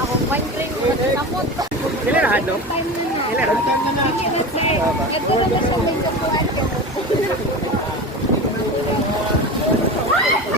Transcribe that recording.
Akong wine cream, napot. Kailan na hadlo? Time na na. Kailan na? Ito na siya may kapuan.